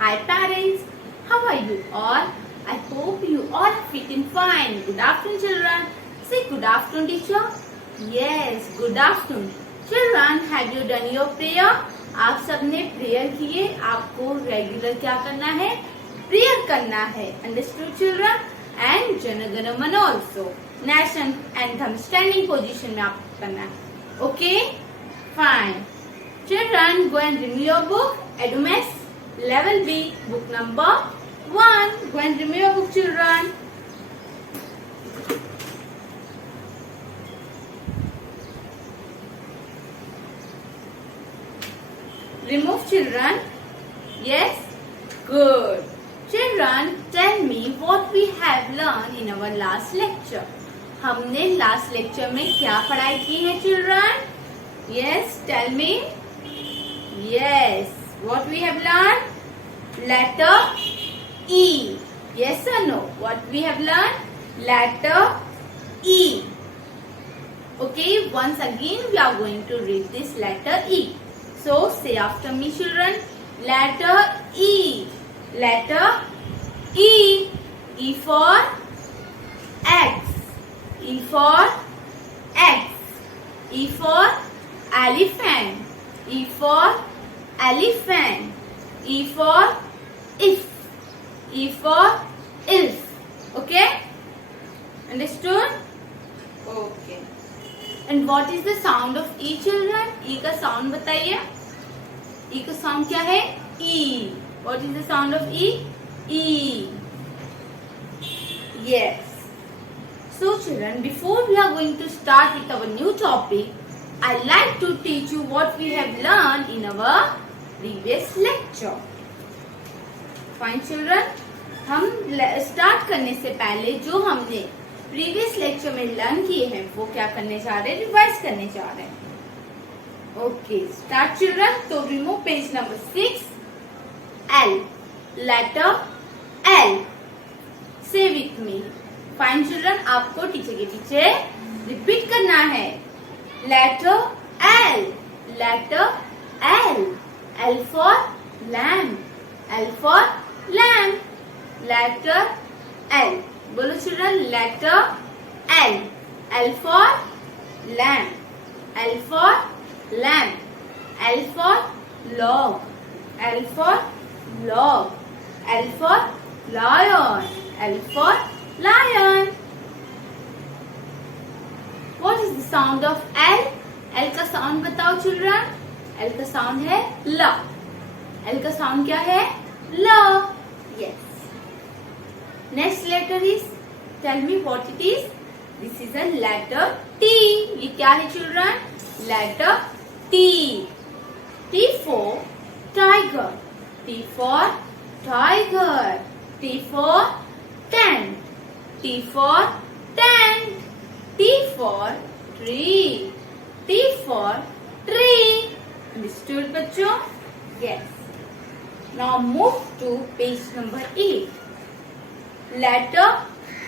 Hi parents, how are you all? I hope you all are fit and fine. Good afternoon children. Say good afternoon teacher. Yes, good afternoon. Children, have you done your prayer? आप सबने prayer किए. आपको regular क्या करना है? Prayer करना है. Understood children? And Jana Gana मन also. National anthem standing position में आपको करना है. Okay? Fine. Children, go and review your book. Edumes Level B, book number 1. Go and review your book, children. Remove, children. Yes? Good. Children, tell me what we have learned in our last lecture. हमने last lecture में क्या पढ़ाई की है, children? Yes, tell me. Yes. What we have learned? Letter E. Yes or no? What we have learned? Letter E. Okay, once again we are going to read this letter E. So say after me, children. Letter E. Letter E. E for X. E for X. E for elephant. E for elephant. E for if. E for if. Okay? Understood? Okay. And what is the sound of E, children? E का sound बताइए. E का sound क्या है? E. What is the sound of E? E. Yes. So children, before we are going to start with our new topic, I like to teach you what we have learned in our previous lecture. Fine children, हम start करने से पहले जो हमने previous lecture में learn किए हैं वो क्या करने जा रहे हैं, रिवाइज करने जा रहे हैं. Okay, start children. तो remove page number 6. L. Letter L. Say with me. Fine children, आपको टीचर के पीछे रिपीट करना है. Letter L. Letter L. L for lamb. L for lamb. Letter L. बोलो children. Letter L. L for lamb. L for lamb. L for log. L for log. L for lion. L for lion. What is the sound of L? L का sound बताओ children. L का sound है ल. L का sound क्या है? ल. Yes. Next letter is, tell me what it is. This is a letter T. ये क्या है children? Letter T. T for tiger. T for tiger. T for tent. T for tent. T for tree. T for tree. Understood बच्चों? Yes. Now move to page number 8. Letter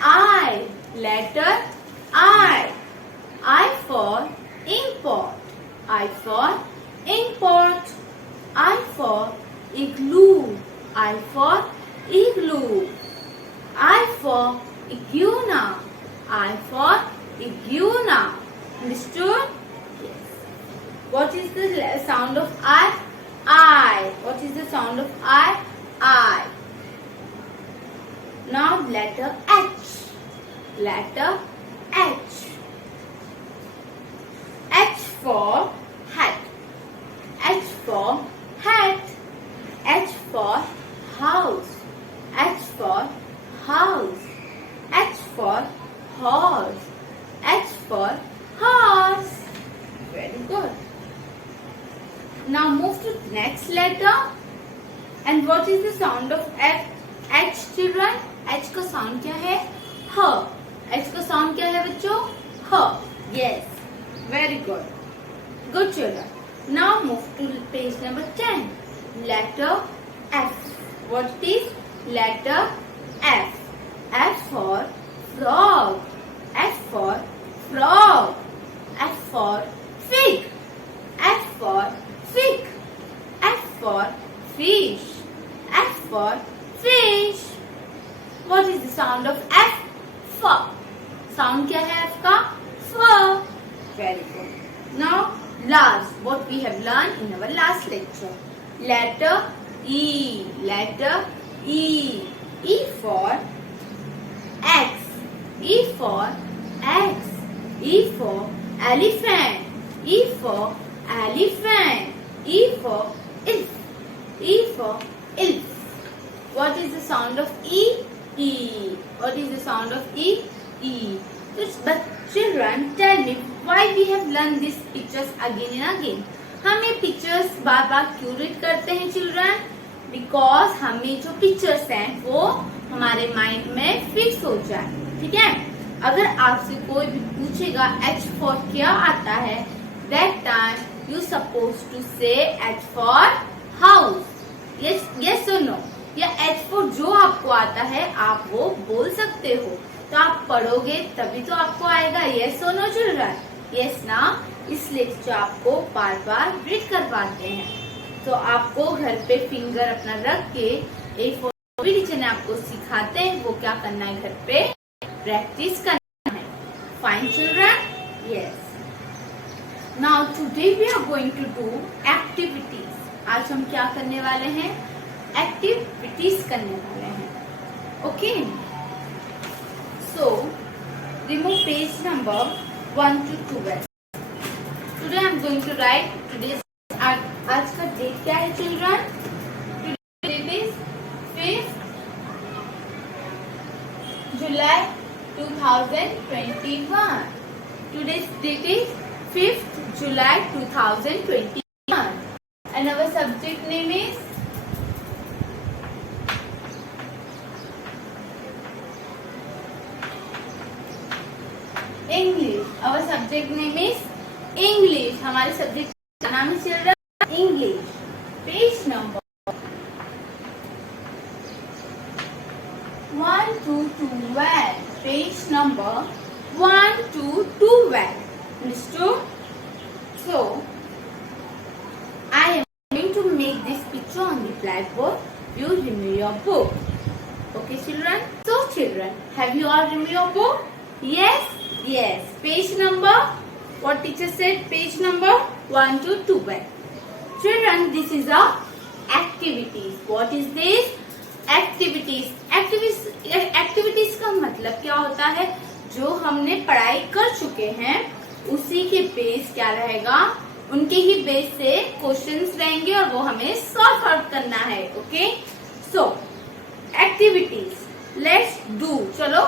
I. Letter I. I for import. I for import. I for igloo. I for igloo. I for iguana. I for iguana. Understood? Yes. What is the sound of I? I. What is the sound of I? I. Now letter H. Letter H. H for hat. H for hat. H for house. H for house. H for horse. H for horse. Very good. Now move to the next letter. And what is the sound of H? H children? H का sound क्या है? ह. H का sound क्या है बच्चों? ह. Yes. Very good. Good children. Now move to page number 10. Letter F. What it is? Letter F. F for frog. F for frog. F for fig. F for fig. F for fish. F for fish. What is the sound of F? F. Sound क्या है F का? F. Very good. Now last, what we have learned in our last lecture. Letter E. Letter E. E for X. E for X. E for elephant. E for elephant. E for elf. E for elf. What is the sound of E? E. What is the sound of E? E. But children, tell me why we have learned these pictures again and again. हम ये pictures बार बार क्यों read करते हैं children? Because हमें जो pictures हैं वो हमारे माइंड में फिक्स हो जाए. ठीक है. अगर आपसे कोई भी पूछेगा H for क्या आता है, that time you supposed to say H for house. Yes or no? या H for जो आपको आता है आप वो बोल सकते हो. तो आप पढ़ोगे तभी तो आपको आएगा. यस और नो चिल्ड्रन? यस ना. इसलिए टीचर आपको बार बार रीड करवाते हैं. तो आपको घर पे फिंगर अपना रख के एक भी टीचर ने आपको सिखाते हैं वो क्या करना है, घर पे प्रैक्टिस करना है. Fine children? Yes. Now today we are going to do activities. आज हम क्या करने वाले हैं? एक्टिविटीज करने वाले हैं. Okay. So, remove page number 1 to 12. Today I am going to write today's. आज का डेट क्या है children? Today is 5th July 2021. Today's date is 5th July 2021. And our subject name is English. Our subject name is English. हमारे subject का नाम है children English. Page number 1 to 12. Page number 1 to 12. Understood? So, I am going to make this picture on the blackboard. You remove your book. Okay, children? So, children, have you all removed your book? Yes? Yes. Page number, what teacher said? Page number 1 to 12. Children, this is a activities. What is this? Activities. Activities का मतलब क्या होता है? जो हमने पढ़ाई कर चुके हैं उसी के बेस क्या रहेगा? उनके ही बेस से क्वेश्चंस रहेंगे और वो हमें सॉल्व आउट करना है. Okay. So activities. Let's do. चलो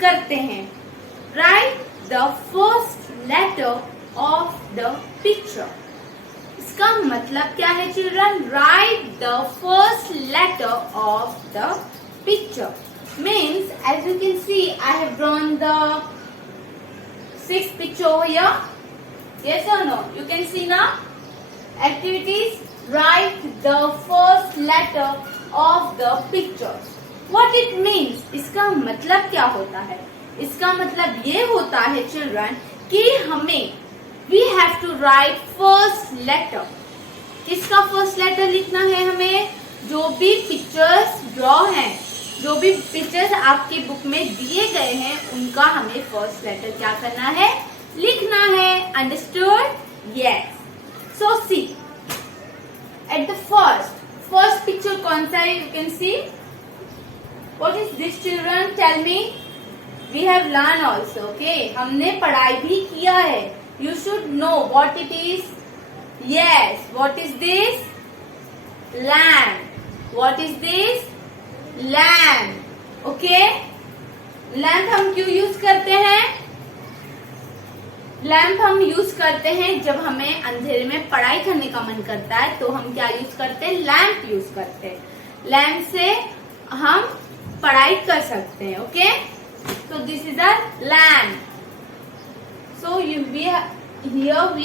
करते हैं. Write the first letter of the picture. इसका मतलब क्या है children? Write the first letter of the picture. Means as you can see, I have drawn the 6th picture over here. Yes or no? You can see now. Activities. Write the first letter of the picture. What it means? इसका मतलब क्या होता है? इसका मतलब ये होता है चिल्ड्रन कि हमें we have to write first letter. किसका फर्स्ट लेटर लिखना है हमें? जो भी पिक्चर्स ड्रॉ हैं, जो भी पिक्चर्स आपकी बुक में दिए गए हैं उनका हमें फर्स्ट लेटर क्या करना है? लिखना है. Understood? Yes. So see at the first picture कौन सा है? You can see. What is this children? Tell me. We have learned also, okay? हमने पढ़ाई भी किया है. You should know what it is. Yes. What is this? Lamb. What is this? Lamb. Okay? Lamp हम क्यों use करते हैं? Lamp हम यूज करते हैं जब हमें अंधेरे में पढ़ाई करने का मन करता है तो हम क्या यूज करते हैं? लैम्प यूज करते हैं. लैम्प से हम पढ़ाई कर सकते हैं. Okay. So this is a lamp. So here we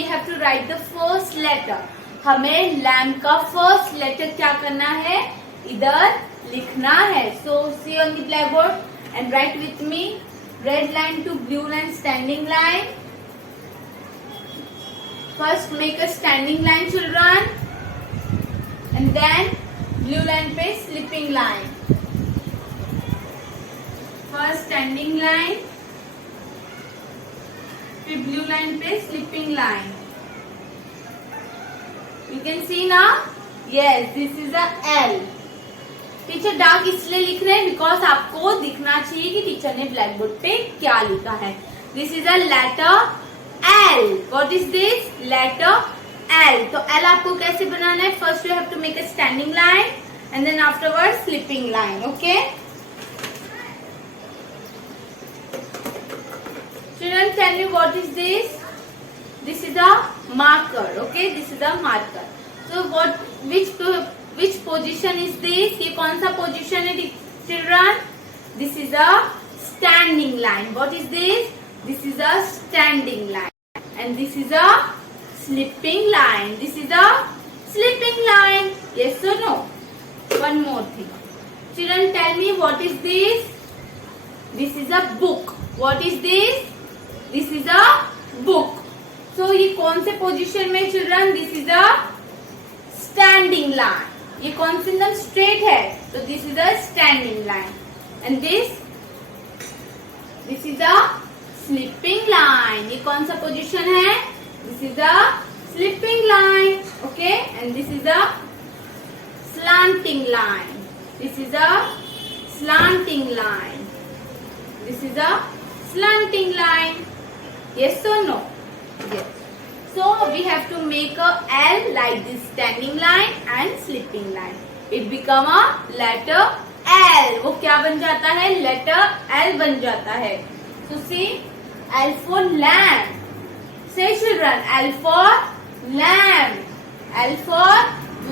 have to write the first letter. हमें लैम्प का फर्स्ट लेटर क्या करना है? इधर लिखना है. So see on the blackboard and write with me. Red line to blue line, standing line. First make a standing line, children, and then blue line पे sleeping line. First standing line, फिर blue line पे sleeping line. You can see ना. Yes, this is a L. Teacher dark इसलिए लिख रहे हैं because आपको दिखना चाहिए कि टीचर ने ब्लैक बोर्ड पे क्या लिखा है. This is a letter L. What is this? Letter L. तो एल आपको कैसे बनाना है? First you have to make a standing line and then afterward sleeping line. Okay children, tell me what is this? This is a marker. Okay, this is a marker. So which position is this? ये कौन सा position है children? This is a standing line. What is this? This is a standing line. And this is a sleeping line. This is a sleeping line. Yes or no? One more thing. Children, tell me what is this? This is a book. What is this? This is a book. So ये कौन से position में children? This is a standing line. ये कौन सी एकदम straight है, तो this is a standing line. And this is a sleeping line. ये कौन सा पोजीशन है? This is a sleeping line. Okay, and this is a slanting line. This is a slanting line. This is a slanting line. Yes or no? Yes. So we have to make a L like this standing line and sleeping line. It become a letter L. वो क्या बन जाता है? letter L बन जाता है. So see, L for lamb. Say children, L for lamb. L for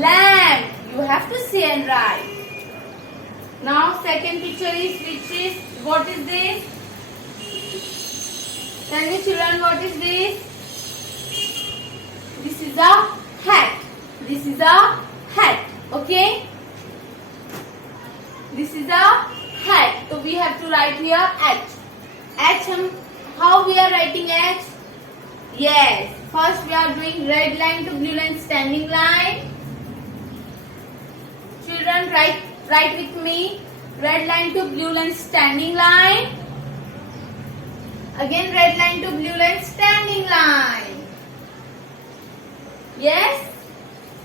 lamb. You have to say and write. Now second picture is what is this? Tell me children, what is this? This is a hat. This is a hat. Okay? This is a hat. So we have to write here H. H, how we are writing H? Yes. First we are doing red line to blue line standing line. Children, write with me. Red line to blue line standing line. Again red line to blue line standing line. Yes?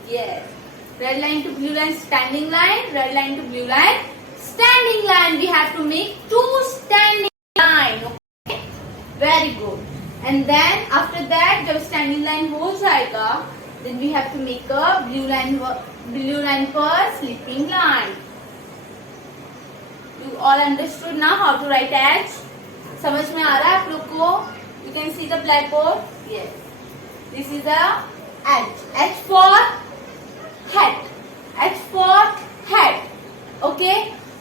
Yes. Red line to blue line standing line. Red line to blue line standing line. We have to make two standing line. Okay? Very good. And then after that जब standing line हो जाएगा, then we have to make a blue line for sleeping line. You all understood now how to write H? समझ में आ रहा है आप लोग को? You can see the blackboard. Yes. This is a H. H for hat. H for hat. Okay.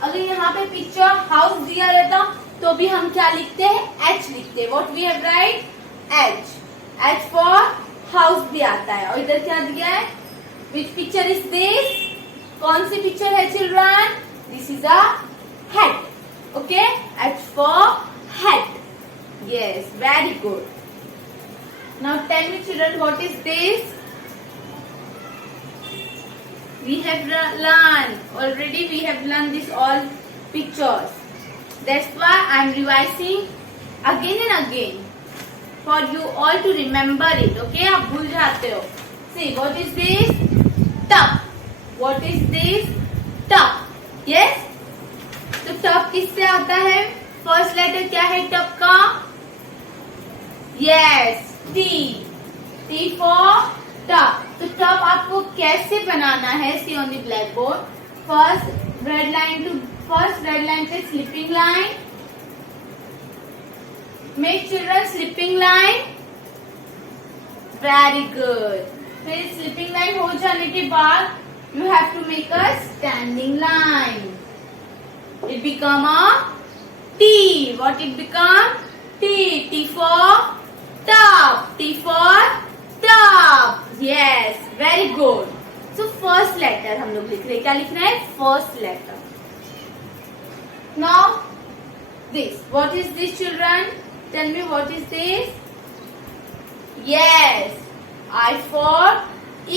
अगर यहाँ पे पिक्चर हाउस दिया रहता तो भी हम क्या लिखते हैं? H लिखते हैं. What we have write? H. H for house भी आता है. और इधर क्या दिया है? Which picture is this? कौन सी पिक्चर है children? This is a hat. Okay. H for hat. Yes, very good. Now tell me children, what is this? We have learned already. We have learned this all pictures. That's why I am revising again and again for you all to remember it. Okay? आप भूल जाते हो. See, what is this? Tub. What is this? Tub. Yes? तो tub किससे आता है? First letter क्या है टब का? Yes, T. T for tub. तो टब आपको कैसे बनाना है? See on the black board. First red line पे sleeping line. Make children sleeping line. Very good. फिर स्लीपिंग लाइन हो जाने के बाद you have to make a standing line. It become a T. What it become? T. T for tub. T for tub. Yes. Very good. So first letter हम लोग लिख रहे हैं. क्या लिख रहे हैं? First letter. Now this. What is this children? Tell me what is this? Yes. I for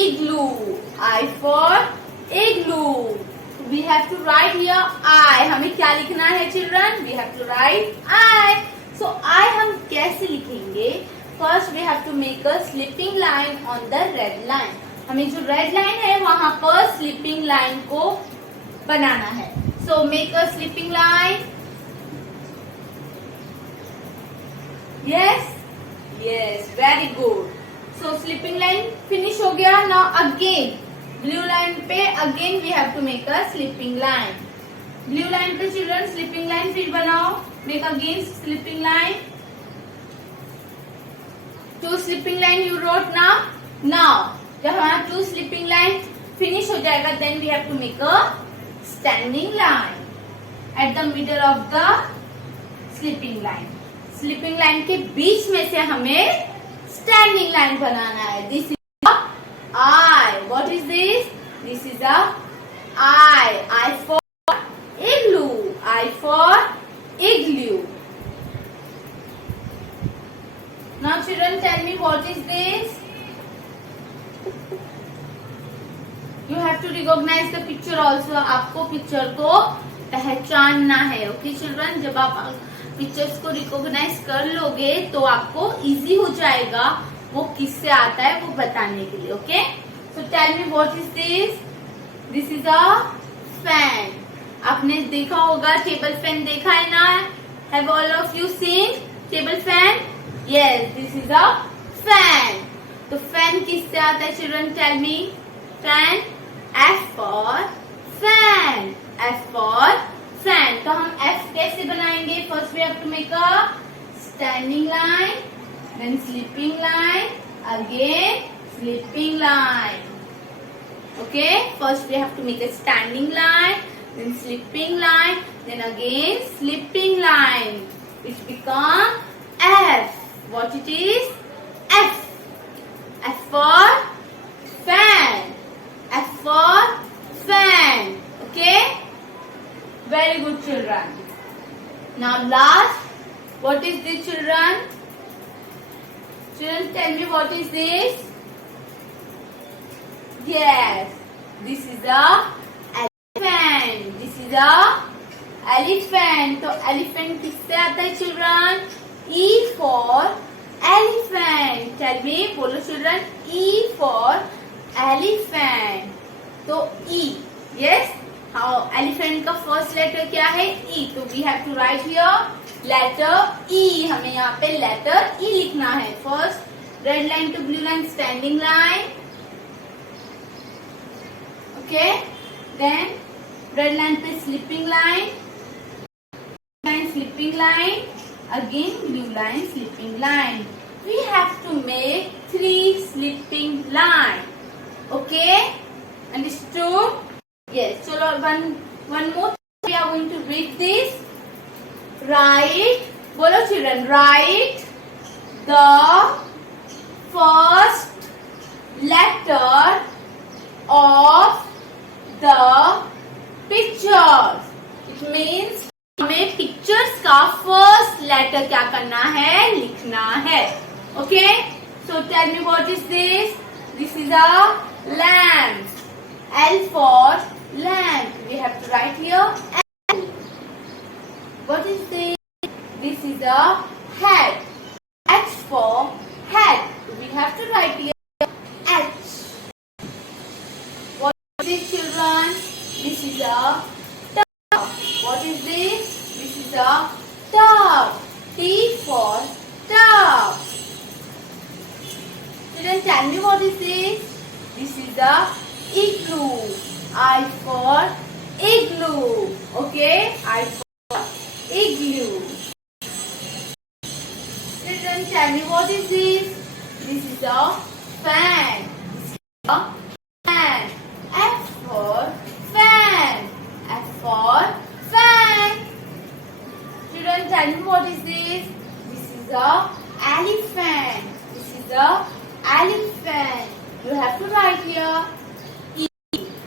igloo. I for igloo. We we have to write here I. हमें क्या लिखना है children? We have to write I. So I हम कैसे लिखेंगे? First we have to make a slipping line on the red line. हमें जो red line है वहां पर स्लिपिंग लाइन को बनाना है. So make a slipping line. Yes, yes, very good. So slipping line finish हो गया. Now again blue line पे again we have to make a slipping line. Blue line पे children slipping line फिर बनाओ. Make again slipping line. Two slipping line you wrote now. Now जब हमारा two slipping line finish हो जाएगा then we have to make a standing line at the middle of the slipping line. Slipping line के बीच में से हमें standing line बनाना है. This is I. What is this? This is a I. I for igloo. I for igloo. Now children tell me what is this? You have to recognise the picture also. आपको picture को पहचानना है. Okay children, जब आप pictures को recognise कर लोगे तो आपको इजी हो जाएगा वो किससे आता है वो बताने के लिए. Okay, so tell me what is this? This is a fan. आपने देखा होगा टेबल फैन देखा है ना? Have all of you seen table fan? Yes, this is a fan. तो फैन किससे आता है children? Tell me. Fan. F for fan. F for fan. तो हम F कैसे बनाएंगे? First we have to make a standing line, then slipping line, again slipping line. Okay, first we have to make a standing line, then slipping line, then again slipping line. It become F. What it is? F. F for fan. F for fan. Okay, very good children. Now last, what is this children? Children tell me what is this? Yes, this is a elephant. This is a elephant. तो elephant किससे आता है children? E for elephant. Tell me, बोलो children. E for elephant. तो E. Yes. How elephant का first letter क्या है? E. तो we have to write here letter E. हमें यहाँ पे लेटर E लिखना है. First red line to blue line standing line. Okay, then red line पे sleeping line, sleeping line, again blue line sleeping line. We have to make 3 sleeping line. Okay, understood? Yes, so one more we are going to read this. Write, bolo children, write the first letter of the pictures. It means हमें pictures का first letter क्या करना है? लिखना है. Okay, so tell me what is this? This is a lamp. L for lamp. We have to write here L. What is this? This is a hat. H for hat. We have to write here H. What is this children? This is a tub. What is this? This is a tub. T for tub. Children, tell me what is this? This is a igloo. I for igloo. Okay, I for igloo. Children, tell me what is this? This is a fan. This is a fan. F for fan. F for fan. Children, tell me what is this? This is a elephant. This is a elephant. You have to write here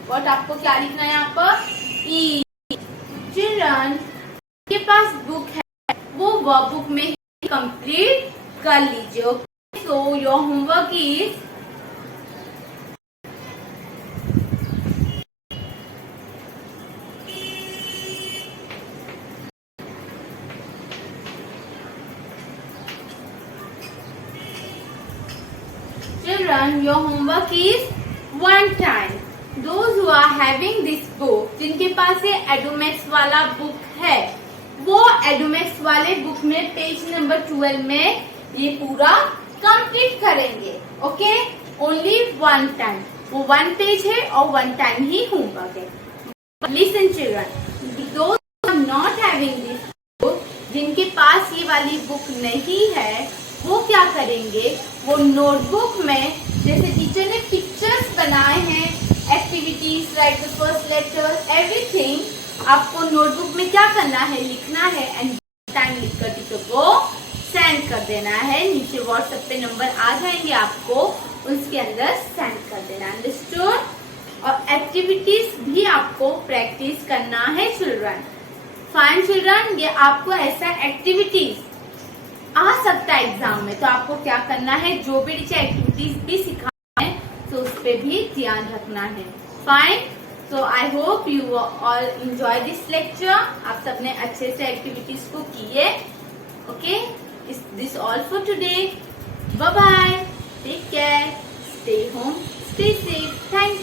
what. आपको क्या लिखना है यहाँ पर? ई. Children के पास book है वो book में कंप्लीट कर लीजिए. So your homework is Children, your homework is one time. Those who are having this book, जिनके पास ये एडोमैक्स वाला बुक है, वो एडोमैक्स वाले बुक में पेज नंबर 12 में ये पूरा कंप्लीट करेंगे. Okay, only one time. वो वन पेज है और वन टाइम ही होमवर्क है. Listen children, those who are not having this book, जिनके पास ये वाली बुक नहीं है, वो क्या करेंगे, वो नोटबुक में जैसे टीचर ने पिक्चर्स बनाए हैं, activities, write the first letter, everything, आपको नोटबुक में क्या करना है, लिखना है एंड टाइम लिखकर टीचर को सेंड कर देना है. नीचे व्हाट्सएप पे नंबर आ जाएंगे आपको, उसके अंदर सेंड कर देना. अंडरस्टूड. और एक्टिविटीज भी आपको प्रैक्टिस करना है चिल्ड्रन. फाइन चिल्ड्रन, ये आपको ऐसा एक्टिविटीज आ सकता है एग्जाम में, तो आपको क्या करना है, जो भी टीचर एक्टिविटीज भी सिखा है तो उस पर भी ध्यान रखना है. Fine. So I hope you all enjoy this lecture. आप सबने अच्छे से एक्टिविटीज को किए. Okay, this all for today. Bye bye. Take care. Stay home. Stay safe. Thank